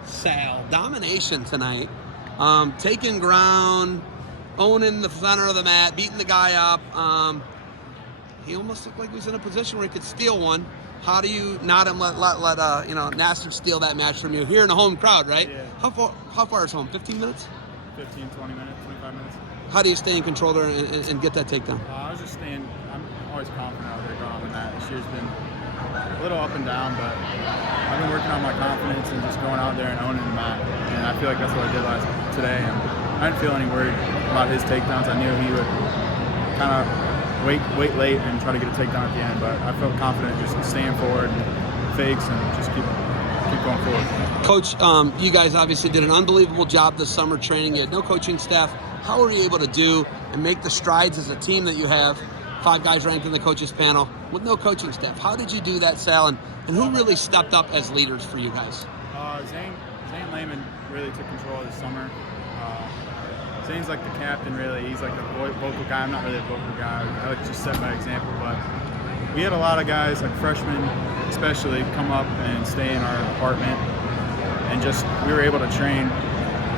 Yep. Sal, domination tonight. Taking ground, owning the center of the mat, beating the guy up. He almost looked like he was in a position where he could steal one. How do you not let Nasser steal that match from you here in a home crowd, right? Yeah. How far is home? 15 minutes? 15, 20 minutes, 25 minutes. How do you stay in control there and get that takedown? I was just staying. I'm always confident out there going on the mat. This year's been a little up and down, but I've been working on my confidence and just going out there and owning the mat. And I feel like that's what I did today. And I didn't feel any worried about his takedowns. I knew he would kind of wait late and try to get a takedown at the end. But I felt confident just staying forward and fakes and just keep going forward. Coach, you guys obviously did an unbelievable job this summer training. You had no coaching staff. How were you able to do and make the strides as a team that you have? 5 guys ranked in the coaches panel with no coaching staff. How did you do that, Sal? And who really stepped up as leaders for you guys? Zane Lehman really took control this summer. Zane's like the captain, really. He's like the vocal guy. I'm not really a vocal guy. I like to just set by example. But we had a lot of guys, like freshmen especially, come up and stay in our apartment. And just we were able to train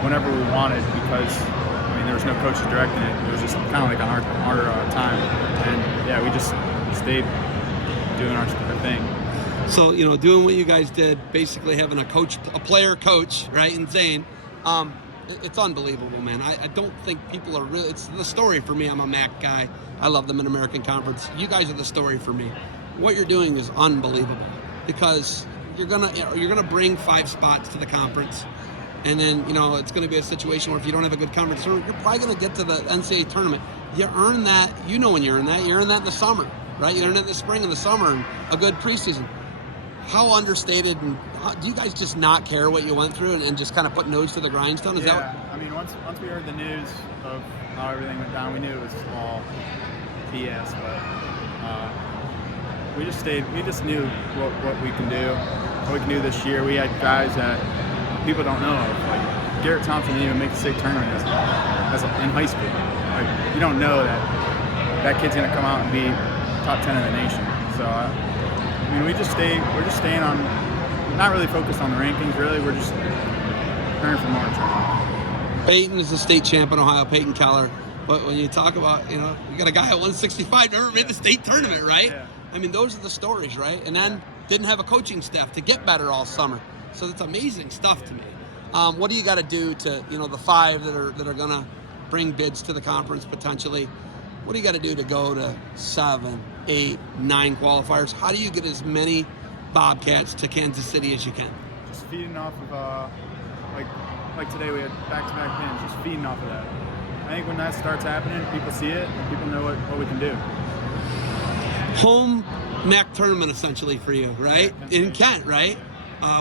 whenever we wanted because there was no coaches directing it. It was just kind of like on our time. And yeah, we just stayed doing our thing. So, doing what you guys did, basically having a player coach, right, in Zane, it's unbelievable, man. I don't think people are really, it's the story for me. I'm a MAC guy. I love the Mid-American Conference. You guys are the story for me. What you're doing is unbelievable because you're gonna bring 5 spots to the conference. And then, it's going to be a situation where if you don't have a good conference tournament, you're probably going to get to the NCAA tournament. You earn that, when you earn that. You earn that in the summer, right? You earn it in the spring and the summer and a good preseason. How understated, and do you guys just not care what you went through and just kind of put nose to the grindstone? Is that once we heard the news of how everything went down, we knew it was all BS, but we just stayed. We just knew what we can do this year. We had guys that people don't know of. Like Garrett Thompson didn't even make the state tournament as in high school. Like you don't know that kid's gonna come out and be top 10 in the nation. So we're just staying on, not really focused on the rankings. Really, we're just preparing for March. Peyton is the state champ in Ohio, Peyton Keller. But when you talk about, you got a guy at 165 never made the state tournament, right? Yeah. Those are the stories, right? And then didn't have a coaching staff to get better all summer. So that's amazing stuff to me. What do you got to do to, the 5 that are going to bring bids to the conference potentially? What do you got to do to go to 7, 8, 9 qualifiers? How do you get as many Bobcats to Kansas City as you can? Just feeding off of, like today we had back-to-back pins, just feeding off of that. I think when that starts happening, people see it and people know what we can do. Home MAC tournament essentially for you, right? Yeah, in Kent, right?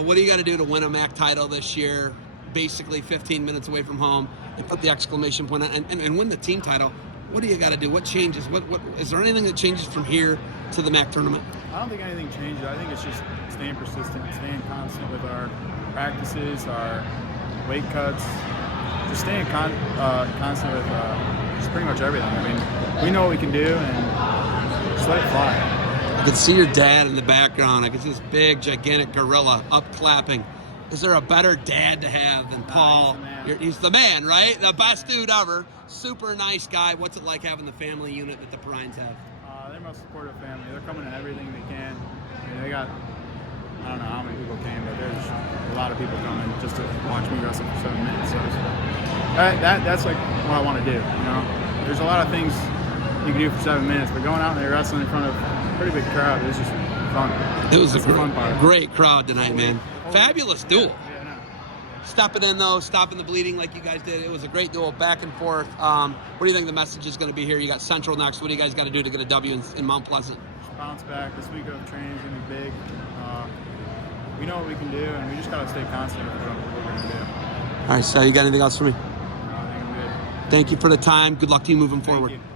What do you got to do to win a MAC title this year? Basically 15 minutes away from home and put the exclamation point on and win the team title. What do you got to do? What changes? What is there anything that changes from here to the MAC tournament? I don't think anything changes. I think it's just staying persistent, staying constant with our practices, our weight cuts, just staying constant with just pretty much everything. We know what we can do and just let it fly. I can see your dad in the background. I can see this big, gigantic gorilla up clapping. Is there a better dad to have than Paul? He's the man, right? The best dude ever. Super nice guy. What's it like having the family unit that the Perrines have? They're the most supportive family. They're coming to everything they can. They got, I don't know how many people came, but there's a lot of people coming just to watch me wrestle for 7 minutes. So that's like what I want to do. There's a lot of things you can do for 7 minutes, but going out there wrestling in front of a pretty big crowd is just fun. It was a fun part. Great crowd tonight, man. Fabulous duel. Stepping in though, stopping the bleeding like you guys did. It was a great duel, back and forth. What do you think the message is going to be here? You got Central next. What do you guys got to do to get a W in Mount Pleasant? Just bounce back. This week of training is going to be big. We know what we can do, and we just got to stay constant with what we're going to do. All right, so you got anything else for me? No, I think I'm good. Thank you for the time. Good luck to you moving forward. Thank you.